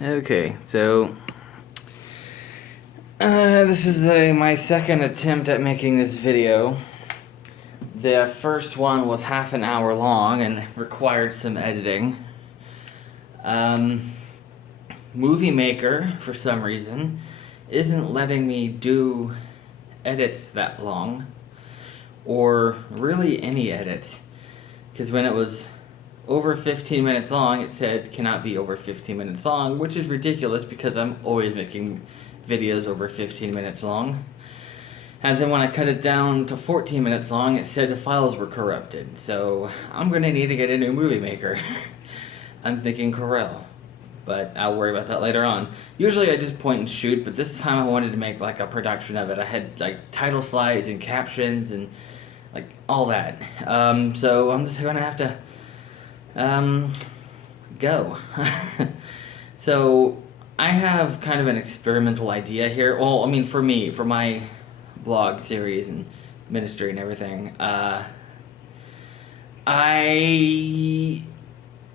Okay, so this is my second attempt at making this video. The first one was half an hour long and required some editing. Movie Maker, for some reason, isn't letting me do edits that long, or really any edits, because when it was over 15 minutes long, it said cannot be over 15 minutes long, which is ridiculous because I'm always making videos over 15 minutes long. And then when I cut it down to 14 minutes long, it said the files were corrupted. So I'm going to need to get a new Movie Maker. I'm thinking Corel, but I'll worry about that later on. Usually I just point and shoot, but this time I wanted to make like a production of it. I had like title slides and captions and like all that. So I'm just going to have to go. So I have kind of an experimental idea here. Well, I mean, for me, for my blog series and ministry and everything,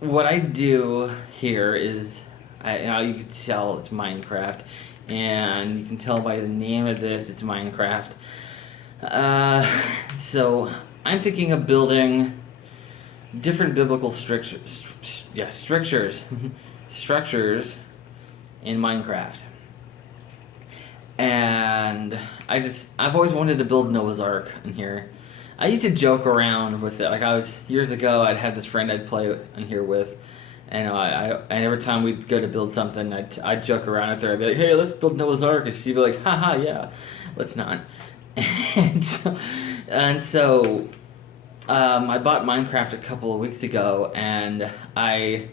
what I do here is, you can tell it's Minecraft, and you can tell by the name of this, it's Minecraft. So I'm thinking of building different biblical structures in Minecraft. And I've always wanted to build Noah's Ark in here. I used to joke around with it. Like years ago, I'd have this friend I'd play in here with, and and every time we'd go to build something, I'd joke around with her. I'd be like, "Hey, let's build Noah's Ark," and she'd be like, "Haha, yeah, let's not." And so I bought Minecraft a couple of weeks ago, and I'll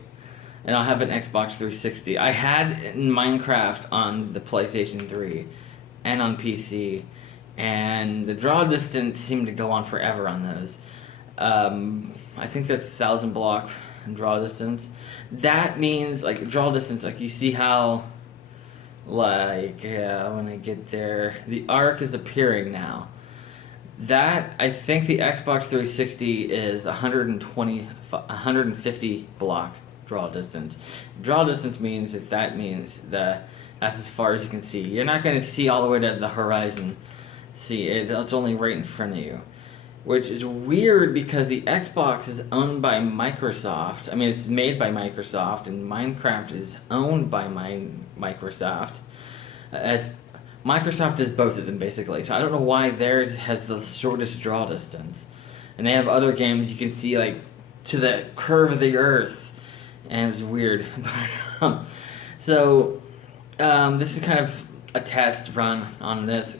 have an Xbox 360. I had Minecraft on the PlayStation 3 and on PC, and the draw distance seemed to go on forever on those. I think that's 1,000 block draw distance. That means, like, draw distance, like, you see how, like, when I get there, the arc is appearing now. That, I think the Xbox 360 is 150 block draw distance. Draw distance means that's as far as you can see. You're not going to see all the way to the horizon. See, it's only right in front of you. Which is weird because the Xbox is owned by Microsoft. I mean, it's made by Microsoft, and Minecraft is owned by Microsoft. As Microsoft does both of them, basically. So I don't know why theirs has the shortest draw distance. And they have other games you can see, like, to the curve of the earth. And it was weird. So, this is kind of a test run on this.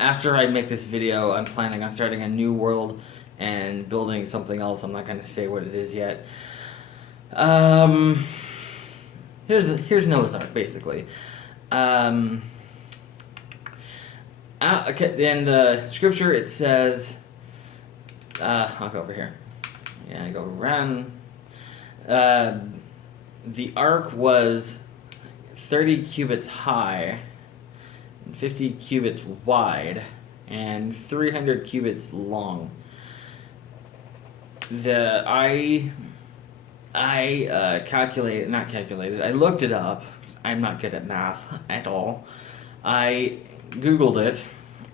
After I make this video, I'm planning on starting a new world and building something else. I'm not going to say what it is yet. Here's Noah's Ark, basically. Okay, in the scripture it says, I'll go over here. Yeah, I go around. The ark was 30 cubits high, 50 cubits wide, and 300 cubits long. I looked it up. I'm not good at math at all. I Googled it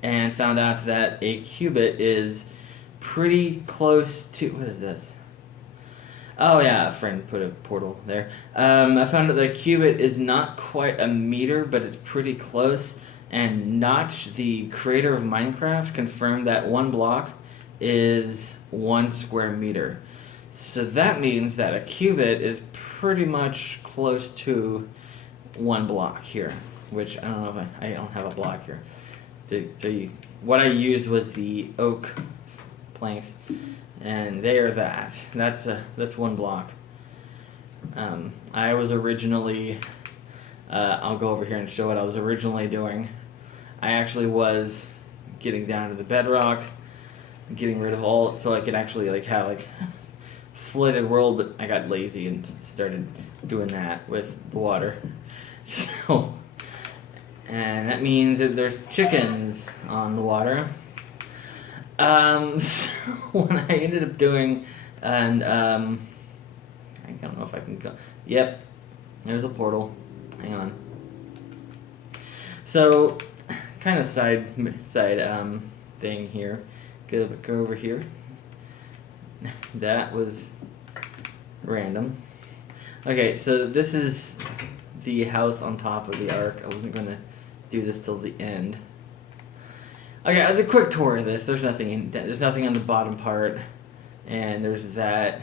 and found out that a cubit is pretty close to, what is this? Oh yeah, a friend put a portal there. I found that the cubit is not quite a meter, but it's pretty close. And Notch, the creator of Minecraft, confirmed that one block is 1 square meter. So that means that a cubit is pretty much close to 1 block here, which I don't know if I don't have a block here. What I used was the oak planks, and they are that. That's 1 block. I was originally, I'll go over here and show what I was originally doing. I actually was getting down to the bedrock, getting rid of all, so I could actually have flooded world, but I got lazy and started doing that with the water. So, and that means that there's chickens on the water. So what I ended up doing, and I don't know if I can go. Yep, there's a portal. hang on. So, kind of side thing here. Go over here. That was random. Okay, so this is the house on top of the ark. I wasn't gonna do this till the end. Okay, a quick tour of this. There's nothing on the bottom part, and there's that.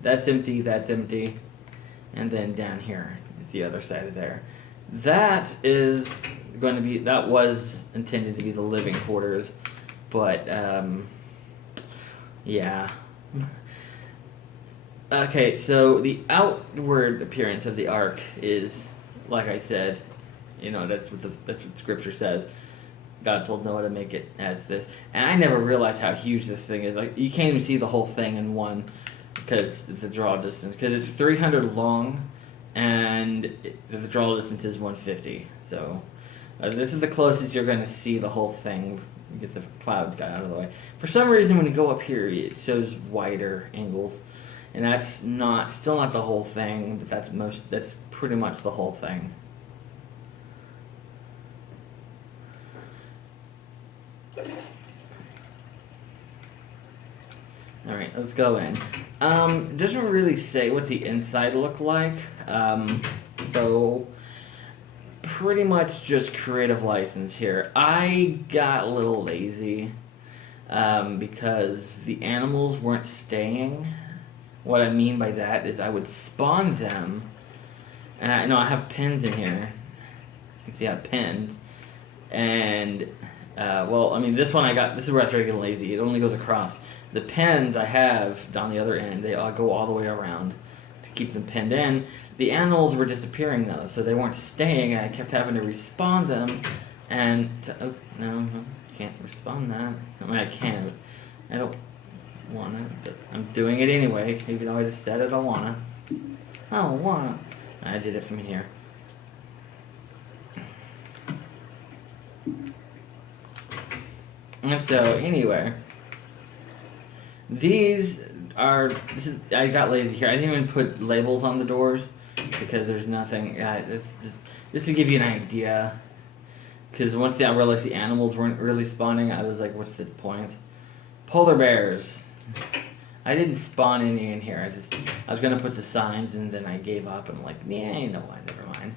That's empty. That's empty, and then down here is the other side of there. That is going to be. That was intended to be the living quarters, but yeah. Okay, so the outward appearance of the ark is, like I said, that's what Scripture says. God told Noah to make it as this, and I never realized how huge this thing is. Like, you can't even see the whole thing in one, because the draw distance, because it's 300 long, and the draw distance is 150. So this is the closest you're going to see the whole thing. Get the clouds got out of the way. For some reason, when you go up here, it shows wider angles, and that's still not the whole thing, but that's pretty much the whole thing. Alright, let's go in. It doesn't really say what the inside looked like. So pretty much just creative license here. I got a little lazy because the animals weren't staying. What I mean by that is I would spawn them, and I have pins in here. You can see I have pins, and this one this is where I started getting lazy. It only goes across. The pins I have on the other end, they all go all the way around to keep them pinned in. The animals were disappearing though, so they weren't staying, and I kept having to respawn them. And no, I can't respawn that. I mean, I can, but I don't want to. But I'm doing it anyway, even though I just said I don't wanna. I don't wanna. I did it from here. And so anyway. I got lazy here. I didn't even put labels on the doors because there's nothing. This to give you an idea. Because once I realized the animals weren't really spawning, I was like, what's the point? Polar bears. I didn't spawn any in here. I was gonna put the signs, and then I gave up. And I'm like, yeah, you know what? Never mind.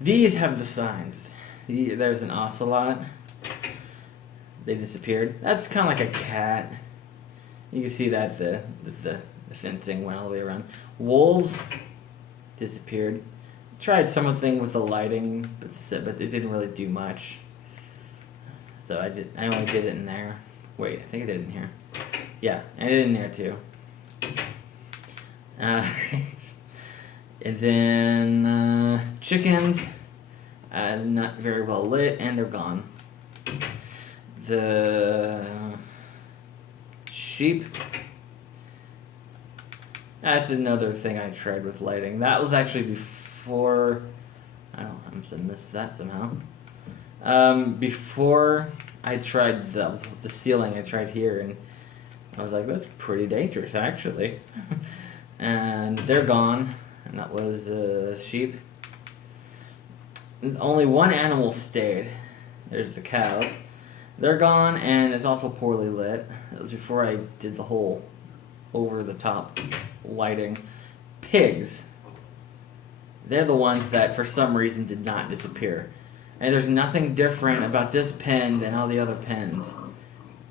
These have the signs. There's an ocelot. They disappeared. That's kind of like a cat. You can see that the fencing went all the way around. Wolves disappeared. Tried something with the lighting, but it didn't really do much. So I only did it in there. Wait, I think I did it in here. Yeah, I did it in there too. And then chickens, not very well lit, and they're gone. The sheep. That's another thing I tried with lighting. That was actually before. I must have missed that somehow. Before I tried the ceiling, I tried here, and I was like, that's pretty dangerous, actually. And they're gone, and that was sheep. Only one animal stayed. There's the cows. They're gone, and it's also poorly lit. It was before I did the whole over-the-top lighting. Pigs. They're the ones that, for some reason, did not disappear. And there's nothing different about this pen than all the other pens.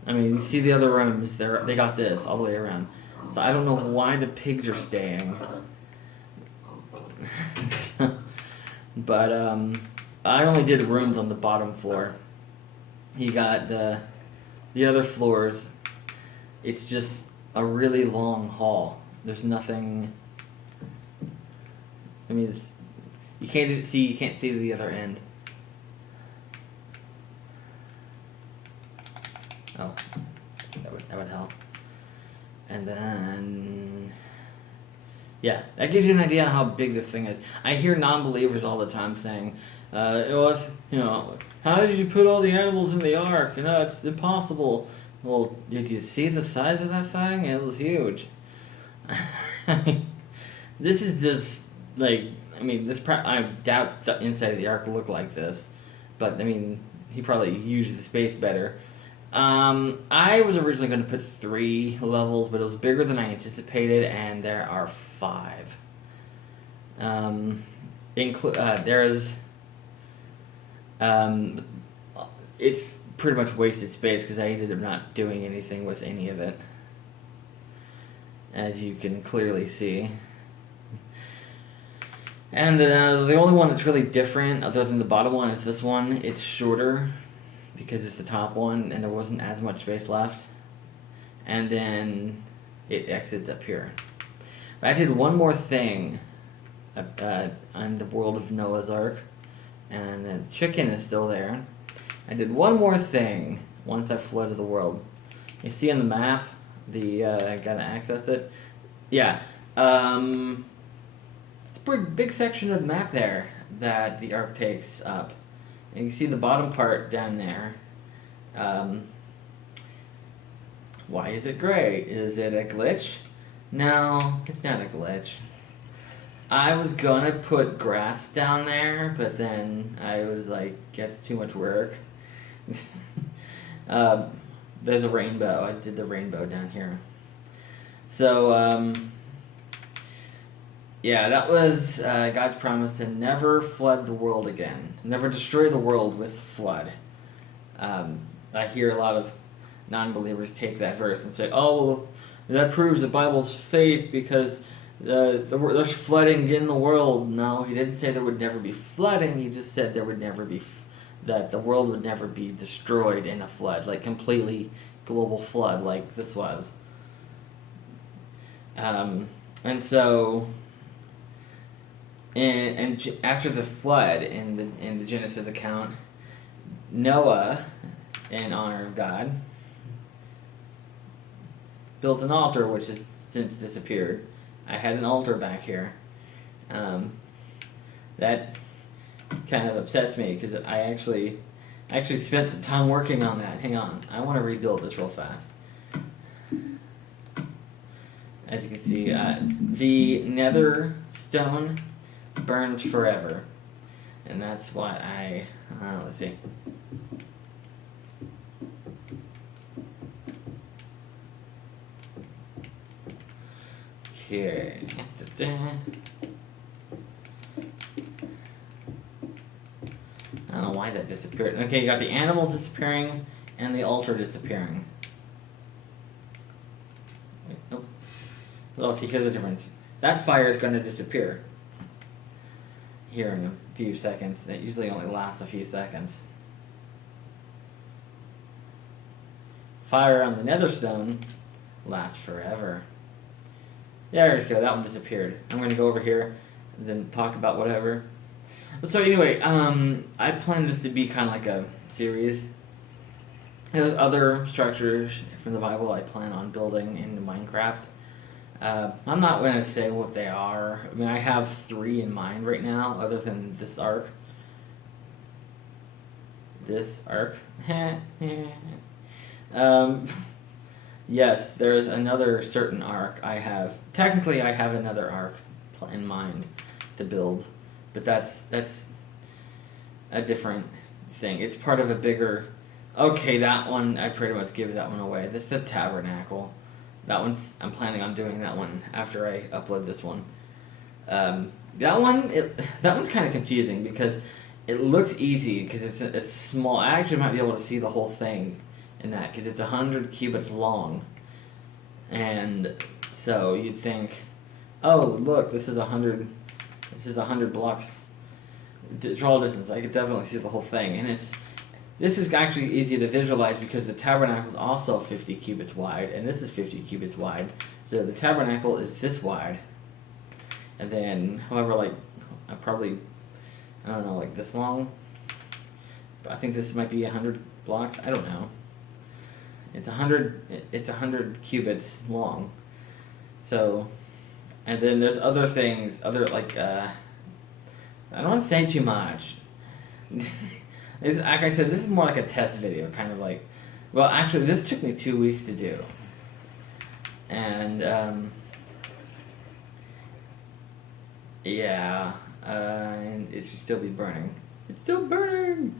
I mean, you see the other rooms, they got this all the way around. So I don't know why the pigs are staying. But, I only did rooms on the bottom floor. You got the other floors. It's just a really long hall. There's nothing. I mean, you can't see the other end. Oh, that would help. And then, yeah, that gives you an idea how big this thing is. I hear non-believers all the time saying, how did you put all the animals in the ark? It's impossible. Well, did you see the size of that thing? It was huge. This is just, like, I mean, I doubt the inside of the ark looked like this, but I mean, he probably used the space better. I was originally going to put 3 levels, but it was bigger than I anticipated, and there are 5. There's it's pretty much wasted space because I ended up not doing anything with any of it, as you can clearly see. And the only one that's really different, other than the bottom one, is this one. It's shorter because it's the top one, and there wasn't as much space left. And then it exits up here. But I did one more thing on the world of Noah's Ark, and the chicken is still there. I did one more thing once I flooded the world. You see on the map, I gotta access it. Yeah, it's a pretty big section of the map there that the ark takes up. And you see the bottom part down there. Why is it gray? Is it a glitch? No, it's not a glitch. I was gonna put grass down there, but then I was like, that's too much work. There's a rainbow. I did the rainbow down here. So, yeah, that was God's promise to never flood the world again. Never destroy the world with flood. I hear a lot of non-believers take that verse and say, oh, well, that proves the Bible's fake because there's flooding in the world. No, he didn't say there would never be flooding. He just said there would never be, that the world would never be destroyed in a flood, like completely global flood like this was. And so, and after the flood in the Genesis account, Noah, in honor of God, built an altar which has since disappeared. I had an altar back here. That kind of upsets me because I actually spent some time working on that. Hang on, I want to rebuild this real fast. As you can see, the nether stone burns forever, and that's what let's see. Okay. I don't know why that disappeared. Okay, you got the animals disappearing and the altar disappearing. Wait, nope. Well, see, here's the difference. That fire is going to disappear here in a few seconds. That usually only lasts a few seconds. Fire on the nether stone lasts forever. There we go, that one disappeared. I'm going to go over here and then talk about whatever. So anyway, I planned this to be kind of like a series. There's other structures from the Bible I plan on building in Minecraft. I'm not going to say what they are. I mean, I have 3 in mind right now, other than this ark. This ark. Yes, there's another certain ark I have. Technically, I have another ark in mind to build, but that's a different thing. It's part of a bigger. Okay, that one I pretty much give that one away. This is the Tabernacle. I'm planning on doing that one after I upload this one. That one's kind of confusing because it looks easy because it's small. I actually might be able to see the whole thing in that because it's 100 cubits long, and so you'd think, oh look, this is 100 blocks draw distance. I could definitely see the whole thing, and this is actually easy to visualize because the tabernacle is also 50 cubits wide, and this is 50 cubits wide. So the tabernacle is this wide, and then however, like I don't know, like this long. I think this might be 100 blocks. I don't know. It's 100 cubits long. So, and then there's other things, like I don't want to say too much. It's, like I said, this is more like a test video, kind of like, well, actually, this took me 2 weeks to do. And, yeah, and it should still be burning. It's still burning!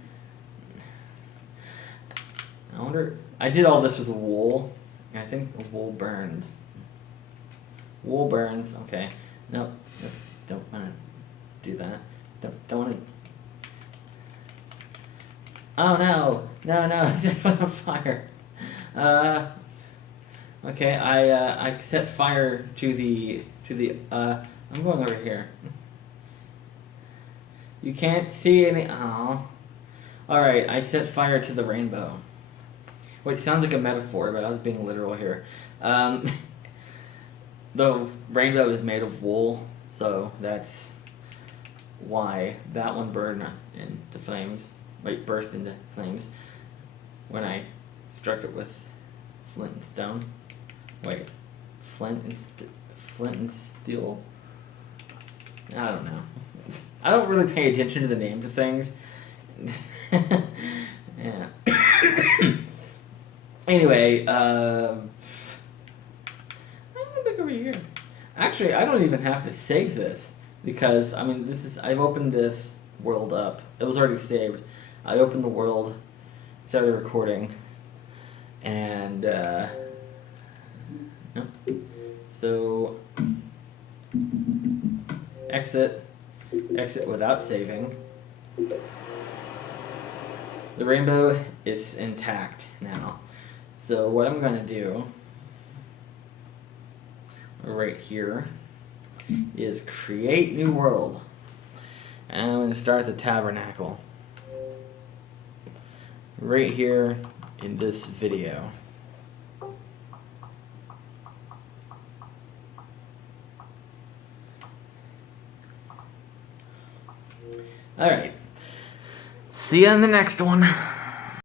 I wonder... I did all this with wool. I think the wool burns. Wool burns, okay. Nope, don't want to do that. Don't want to... Oh no! No, it's on fire. Okay, I set fire to the I'm going over here. You can't see any. Oh. Alright, I set fire to the rainbow. Which sounds like a metaphor, but I was being literal here. The rainbow is made of wool, so that's why that one burned into flames. Wait, burst into flames when I struck it with flint and stone. Wait, flint and steel? I don't know. I don't really pay attention to the names of things. Yeah. Anyway, I'm gonna look over here. Actually, I don't even have to save this because I mean, I've opened this world up. It was already saved. I opened the world, started recording, and so exit without saving. The rainbow is intact now. So what I'm gonna do right here is create new world. And I'm gonna start the Tabernacle right here in this video. Alright. See you in the next one.